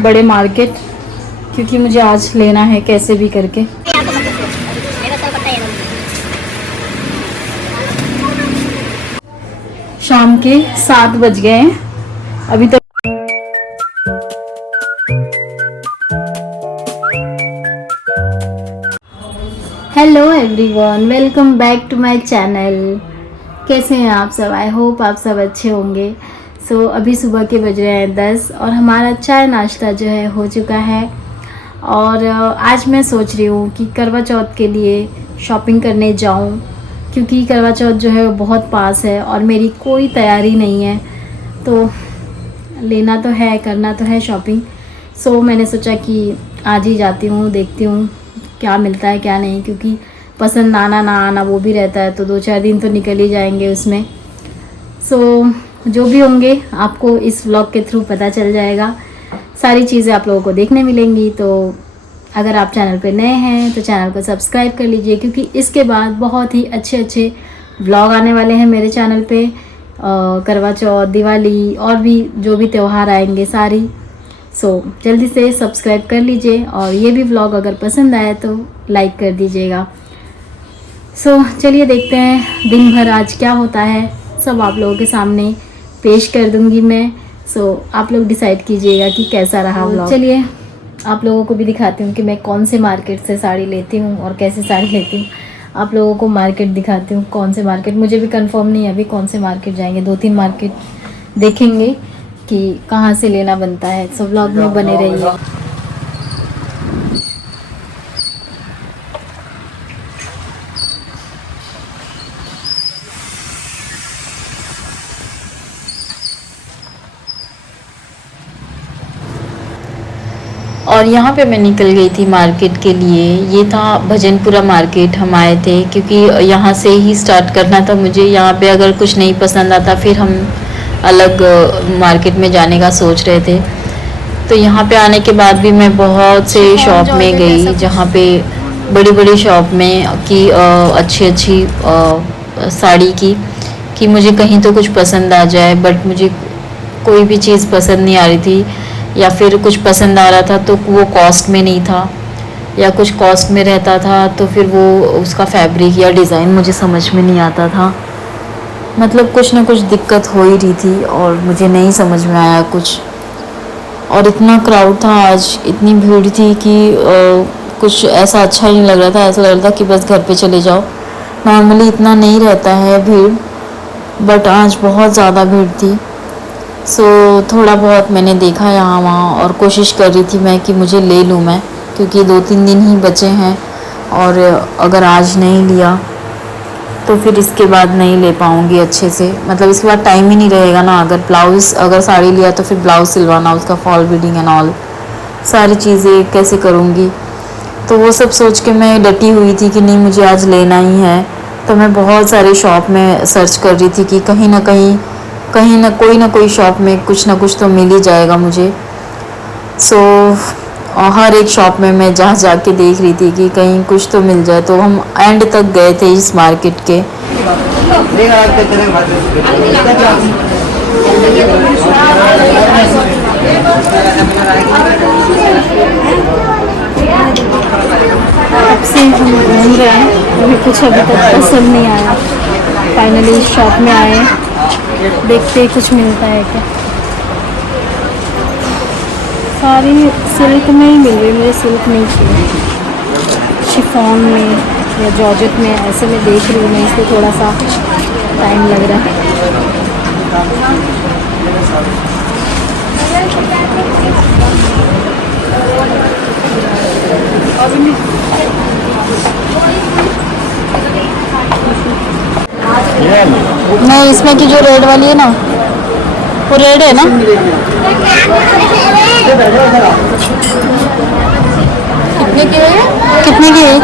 बड़े मार्केट, क्योंकि मुझे आज लेना है कैसे भी करके। शाम के 7 बज गए हैं अभी तक। Hello everyone, welcome back to my channel. कैसे हैं आप सब? आई होप आप सब अच्छे होंगे। अभी सुबह के बज रहे हैं 10 और हमारा चाय नाश्ता जो है हो चुका है। और आज मैं सोच रही हूँ कि करवा चौथ के लिए शॉपिंग करने जाऊँ, क्योंकि करवा चौथ जो है वो बहुत पास है और मेरी कोई तैयारी नहीं है, तो लेना तो है, करना तो है शॉपिंग। मैंने सोचा कि आज ही जाती हूँ, देखती हूँ क्या मिलता है क्या नहीं, क्योंकि पसंद आना ना आना वो भी रहता है, तो 2-4 दिन तो निकल ही जाएंगे उसमें। जो भी होंगे आपको इस व्लॉग के थ्रू पता चल जाएगा, सारी चीज़ें आप लोगों को देखने मिलेंगी। तो अगर आप चैनल पे नए हैं तो चैनल को सब्सक्राइब कर लीजिए, क्योंकि इसके बाद बहुत ही अच्छे अच्छे व्लॉग आने वाले हैं मेरे चैनल पे। करवा चौथ, दिवाली और भी जो भी त्यौहार आएंगे सारी। जल्दी से सब्सक्राइब कर लीजिए और ये भी व्लॉग अगर पसंद आए तो लाइक कर दीजिएगा। चलिए देखते हैं दिन भर आज क्या होता है, सब आप लोगों के सामने पेश कर दूंगी मैं। आप लोग डिसाइड कीजिएगा कि कैसा रहा व्लॉग। चलिए आप लोगों को भी दिखाती हूँ कि मैं कौन से मार्केट से साड़ी लेती हूँ और कैसे साड़ी लेती हूँ। आप लोगों को मार्केट दिखाती हूँ, कौन से मार्केट, मुझे भी कंफर्म नहीं है अभी कौन से मार्केट जाएंगे। 2-3 मार्केट देखेंगे कि कहाँ से लेना बनता है। व्लॉग में बने रहिए। और यहाँ पे मैं निकल गई थी मार्केट के लिए। ये था भजनपुरा मार्केट, हम आए थे क्योंकि यहाँ से ही स्टार्ट करना था मुझे। यहाँ पे अगर कुछ नहीं पसंद आता फिर हम अलग मार्केट में जाने का सोच रहे थे। तो यहाँ पे आने के बाद भी मैं बहुत से शॉप में गई, जहाँ पे बड़ी बड़ी शॉप में कि अच्छी साड़ी की कि मुझे कहीं तो कुछ पसंद आ जाए, बट मुझे कोई भी चीज़ पसंद नहीं आ रही थी, या फिर कुछ पसंद आ रहा था तो वो कॉस्ट में नहीं था, या कुछ कॉस्ट में रहता था तो फिर वो उसका फैब्रिक या डिज़ाइन मुझे समझ में नहीं आता था। मतलब कुछ ना कुछ दिक्कत हो ही रही थी और मुझे नहीं समझ में आया कुछ। और इतना क्राउड था आज, इतनी भीड़ थी कि कुछ ऐसा अच्छा ही नहीं लग रहा था। ऐसा लग रहा था कि बस घर पे चले जाओ। नॉर्मली इतना नहीं रहता है भीड़, बट आज बहुत ज़्यादा भीड़ थी। थोड़ा बहुत मैंने देखा यहाँ वहाँ और कोशिश कर रही थी मैं कि मुझे ले लूँ मैं, क्योंकि 2-3 दिन ही बचे हैं और अगर आज नहीं लिया तो फिर इसके बाद नहीं ले पाऊँगी अच्छे से। मतलब इसके बाद टाइम ही नहीं रहेगा ना। अगर साड़ी लिया तो फिर ब्लाउज़ सिलवाना, उसका फॉल बीडिंग एंड ऑल सारी चीज़ें कैसे करूँगी। तो वो सब सोच के मैं डटी हुई थी कि नहीं, मुझे आज लेना ही है। तो मैं बहुत सारे शॉप में सर्च कर रही थी कि कहीं ना कोई शॉप में कुछ ना कुछ तो मिल ही जाएगा मुझे। हर एक शॉप में मैं जा के देख रही थी कि कहीं कुछ तो मिल जाए। तो हम एंड तक गए थे इस मार्केट के। अब से हम घूम रहे हैं, अभी कुछ अभी तक पसंद नहीं आया। फाइनली इस शॉप में आए, देखते कुछ मिलता है क्या। सारी सिल्क में ही मिल रही, मुझे सिल्क नहीं चाहिए। शिफॉन में या जॉर्जेट में ऐसे में देख रही हूँ मैं, इसलिए थोड़ा सा टाइम लग रहा है। नहीं, इसमें की जो रेड वाली है ना, वो रेड है ना। कितने की है?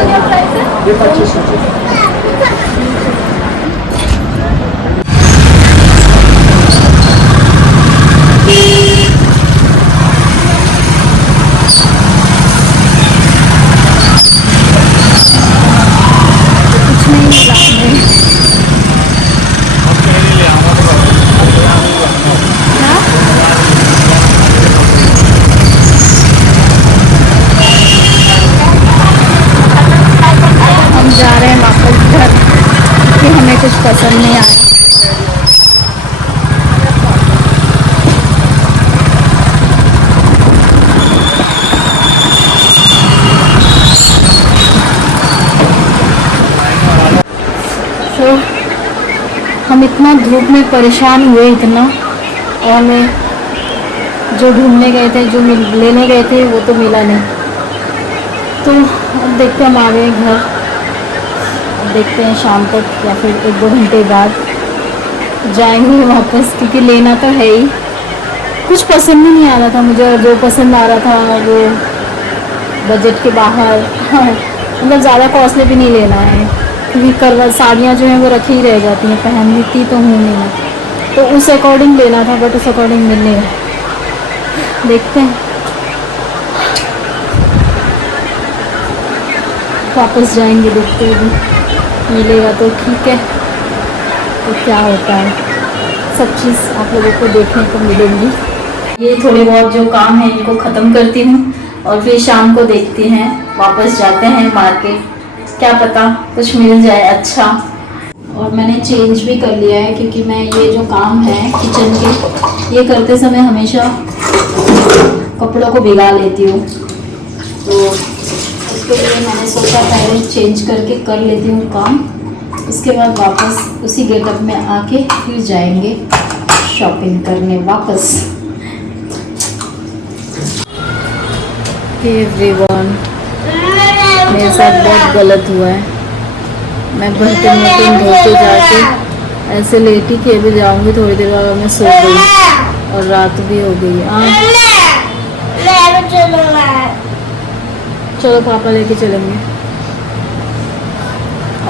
कुछ नहीं मिला। हाँ? वापस घर, क्योंकि हमें कुछ पसंद नहीं आया। तो हम इतना धूप में परेशान हुए इतना, और हमें जो ढूंढने गए थे, जो लेने गए थे, वो तो मिला नहीं। तो अब देखते हैं, हम आ गए घर। अब देखते हैं शाम तक या फिर 1-2 घंटे बाद जाएंगे वापस, क्योंकि लेना तो है ही। कुछ पसंद ही नहीं आ रहा था मुझे, और जो पसंद आ रहा था वो बजट के बाहर। हाँ, मतलब ज़्यादा कॉस्टली भी नहीं लेना है, क्योंकि करवा साड़ियाँ जो हैं वो रखी ही रह जाती हैं, पहनती तो हूँ नहीं मैं, तो उस अकॉर्डिंग लेना था, बट उस अकॉर्डिंग मिल नहीं रहा। देखते हैं, वापस जाएंगे, देखते हैं, मिलेगा तो ठीक है, तो क्या होता है। सब चीज़ आप लोगों को देखने को मिलेंगी। ये थोड़े बहुत जो काम है इनको ख़त्म करती हूँ, और फिर शाम को देखते हैं, वापस जाते हैं मार्केट, क्या पता कुछ मिल जाए अच्छा। और मैंने चेंज भी कर लिया है, क्योंकि मैं ये जो काम है किचन के, ये करते समय हमेशा कपड़ों को भिगा लेती हूँ, तो उसके लिए मैंने सोचा पहले चेंज करके कर लेती हूँ काम, उसके बाद वापस उसी गेटअप में आके फिर जाएंगे शॉपिंग करने वापस। एवरीवन, मेरे साथ बहुत गलत हुआ है। मैं बर्तन वर्तन धो के जाके ऐसे लेटी कि अभी जाऊंगी थोड़ी देर बाद, मैं सो गई और रात भी हो गई। चलो पापा लेके चलेंगे।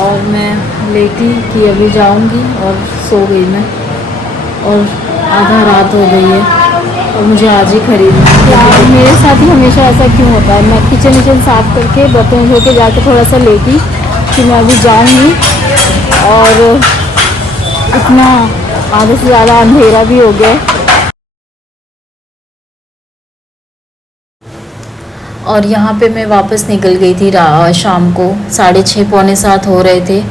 और मैं लेटी कि अभी जाऊंगी और सो गई मैं, और आधा रात हो गई है और मुझे आज ही खरीदना है। यार मेरे साथ ही हमेशा ऐसा क्यों होता है। मैं किचन साफ़ करके बर्तन धो के जाके थोड़ा सा लेटी कि मैं अभी जाऊंगी, और इतना आधे से ज़्यादा अंधेरा भी हो गया। और यहाँ पे मैं वापस निकल गई थी शाम को 6:30 पौने 7 हो रहे थे,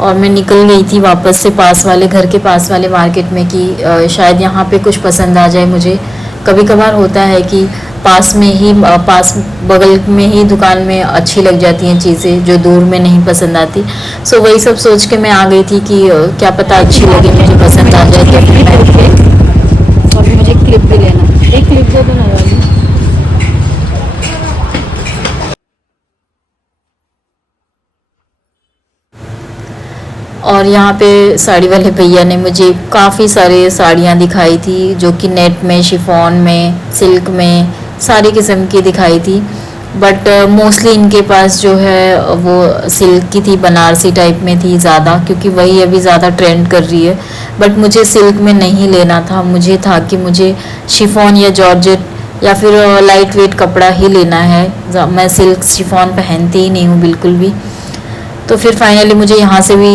और मैं निकल गई थी वापस से पास वाले घर के पास वाले मार्केट में कि शायद यहाँ पे कुछ पसंद आ जाए मुझे। कभी कभार होता है कि पास में ही पास बगल में ही दुकान में अच्छी लग जाती हैं चीज़ें जो दूर में नहीं पसंद आती। सो वही सब सोच के मैं आ गई थी कि क्या पता अच्छी लगे, मुझे पसंद आ जाए। तो फिर मैं और मुझे क्लिप भी लेना, एक क्लिप दे दो ना वाली। और यहाँ पे साड़ी वाले भैया ने मुझे काफ़ी सारे साड़ियाँ दिखाई थी, जो कि नेट में, शिफॉन में, सिल्क में, सारी किस्म की दिखाई थी। बट मोस्टली इनके पास जो है वो सिल्क की थी, बनारसी टाइप में थी ज़्यादा, क्योंकि वही अभी ज़्यादा ट्रेंड कर रही है। बट मुझे सिल्क में नहीं लेना था, मुझे था कि मुझे शिफॉन या जॉर्जेट या फिर लाइट वेट कपड़ा ही लेना है। मैं सिल्क शिफॉन पहनती ही नहीं हूँ बिल्कुल भी। तो फिर फाइनली मुझे यहाँ से भी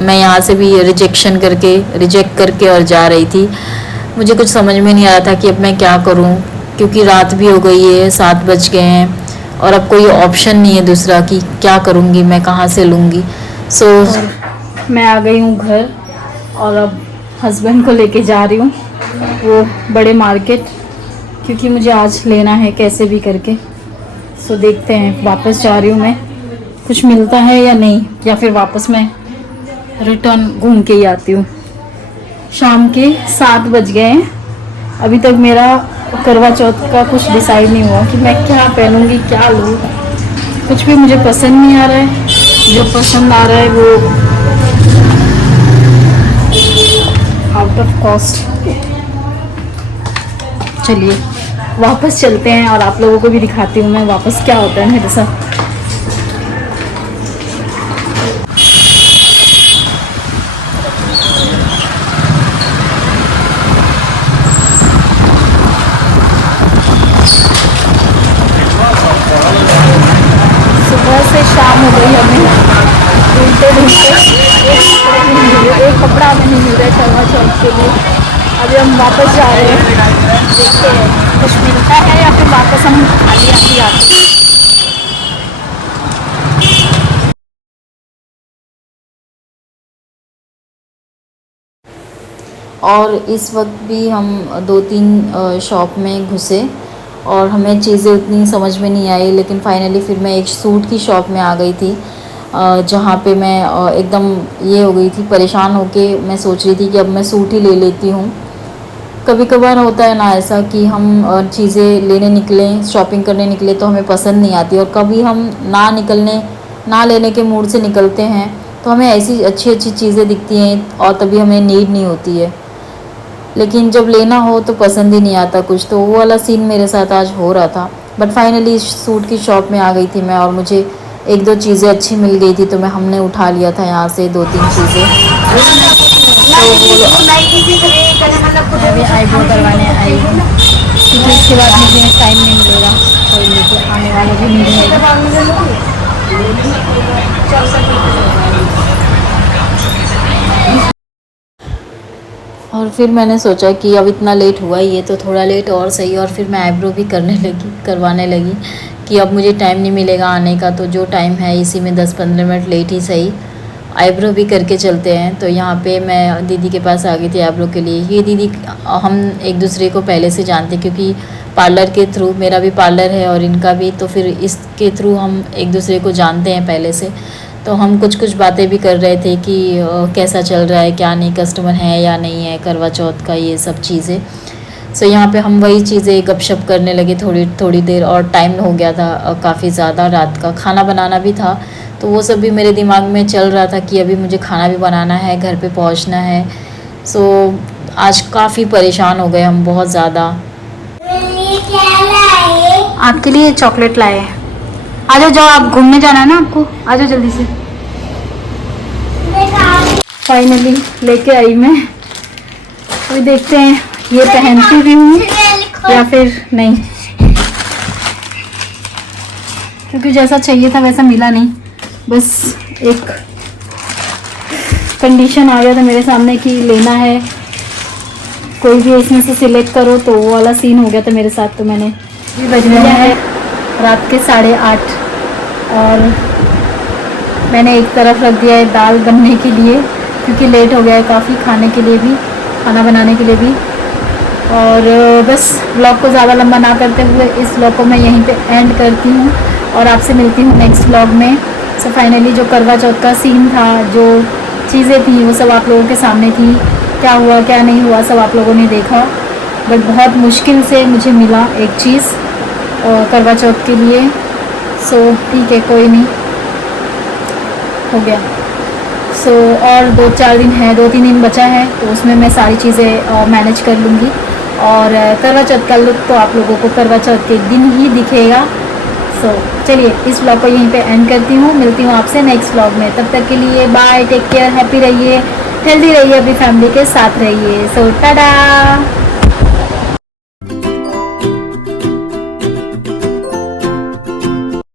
मैं यहाँ से भी रिजेक्ट करके और जा रही थी। मुझे कुछ समझ में नहीं आ रहा था कि अब मैं क्या करूँ, क्योंकि रात भी हो गई है, 7 बज गए हैं, और अब कोई ऑप्शन नहीं है दूसरा कि क्या करूँगी, मैं कहाँ से लूँगी। सो मैं आ गई हूँ घर, और अब हस्बैंड को लेके जा रही हूँ वो बड़े मार्केट, क्योंकि मुझे आज लेना है कैसे भी करके। सो देखते हैं, वापस जा रही हूँ मैं, कुछ मिलता है या नहीं, या फिर वापस मैं रिटर्न घूम के ही आती हूँ। शाम के 7 बज गए हैं, अभी तक मेरा करवा चौथ का कुछ डिसाइड नहीं हुआ कि मैं क्या पहनूंगी, क्या लूँ। कुछ भी मुझे पसंद नहीं आ रहा है, जो पसंद आ रहा है वो आउट ऑफ कॉस्ट। चलिए वापस चलते हैं, और आप लोगों को भी दिखाती हूँ मैं वापस क्या होता है मेरे साथ। सुबह से शाम हो गई, हमें ढूंढते ढूंढते एक कपड़ा हमें नहीं मिल रहा है करवा चौथ के लिए। अभी हम वापस जा रहे हैं, देखते हैं कुछ मिलता है या फिर वापस हम खाली आती आते हैं। और इस वक्त भी हम 2-3 शॉप में घुसे और हमें चीज़ें उतनी समझ में नहीं आई, लेकिन फाइनली फिर मैं एक सूट की शॉप में आ गई थी, जहाँ पे मैं एकदम ये हो गई थी, परेशान होके मैं सोच रही थी कि अब मैं सूट ही ले लेती हूँ। कभी कभार होता है ना ऐसा कि हम चीज़ें लेने निकलें, शॉपिंग करने निकले तो हमें पसंद नहीं आती, और कभी हम ना लेने के मूड से निकलते हैं तो हमें ऐसी अच्छी अच्छी चीज़ें दिखती हैं और तभी हमें नीड नहीं होती है, लेकिन जब लेना हो तो पसंद ही नहीं आता कुछ। तो वो वाला सीन मेरे साथ आज हो रहा था। बट फाइनली सूट की शॉप में आ गई थी मैं, और मुझे 1-2 चीज़ें अच्छी मिल गई थी, तो हमने उठा लिया था यहाँ से 2-3 चीज़ें। मैं भी आईब्रो करवाने आई हूँ, क्योंकि इसके बाद मुझे टाइम नहीं मिलेगा, कोई लेके आने वाले भी नहीं रहेगा। और फिर मैंने सोचा कि अब इतना लेट हुआ ही है तो थोड़ा लेट और सही, और फिर मैं आईब्रो भी करवाने लगी कि अब मुझे टाइम नहीं मिलेगा आने का, तो जो टाइम है इसी में 10-15 मिनट लेट ही सही आईब्रो भी करके चलते हैं। तो यहाँ पे मैं दीदी के पास आ गई थी आईब्रो के लिए। ये दीदी हम एक दूसरे को पहले से जानते, क्योंकि पार्लर के थ्रू, मेरा भी पार्लर है और इनका भी, तो फिर इसके थ्रू हम एक दूसरे को जानते हैं पहले से। तो हम कुछ बातें भी कर रहे थे कि कैसा चल रहा है, क्या नहीं, कस्टमर है या नहीं है, करवा चौथ का ये सब चीज़ें। सो यहाँ पे हम वही चीज़ें गपशप करने लगे थोड़ी देर, और टाइम हो गया था काफ़ी ज़्यादा, रात का खाना बनाना भी था, तो वो सब भी मेरे दिमाग में चल रहा था कि अभी मुझे खाना भी बनाना है, घर पे पहुँचना है। सो आज काफ़ी परेशान हो गए हम, बहुत ज़्यादा। आपके लिए चॉकलेट लाए हैं, आ जाओ, जाओ, आप घूमने जाना है ना आपको, आ जाओ जल्दी से। फाइनली लेके आई मैं, अभी देखते हैं ये पहनती भी हूँ या फिर नहीं, क्योंकि जैसा चाहिए था वैसा मिला नहीं। बस एक कंडीशन आ गया था मेरे सामने कि लेना है, कोई भी इसमें से सिलेक्ट करो, तो वो वाला सीन हो गया था मेरे साथ। तो मैंने भी बज गया है रात के 8:30, और मैंने एक तरफ रख दिया है दाल बनने के लिए, क्योंकि लेट हो गया है काफ़ी, खाना बनाने के लिए भी। और बस व्लॉग को ज़्यादा लंबा ना करते हुए इस व्लॉग को मैं यहीं पे एंड करती हूँ, और आपसे मिलती हूँ नेक्स्ट व्लॉग में। सो फाइनली जो करवा चौथ का सीन था, जो चीज़ें थी, वो सब आप लोगों के सामने थी, क्या हुआ क्या नहीं हुआ सब आप लोगों ने देखा। बट बहुत मुश्किल से मुझे मिला एक चीज़ करवा चौथ के लिए। सो ठीक है, कोई नहीं, हो गया। सो और 2-4 दिन है, 2-3 दिन बचा है, तो उसमें मैं सारी चीज़ें मैनेज कर लूँगी। और करवा चौथ का लुक तो आप लोगों को करवा चौथ के दिन ही दिखेगा। सो चलिए इस व्लॉग को यहीं पे एंड करती हूँ, मिलती हूँ आपसे नेक्स्ट व्लॉग में। तब तक के लिए बाय, टेक केयर, हैप्पी रहिए, हेल्दी रहिए, अपनी फैमिली के साथ रहिए। सो टाटा।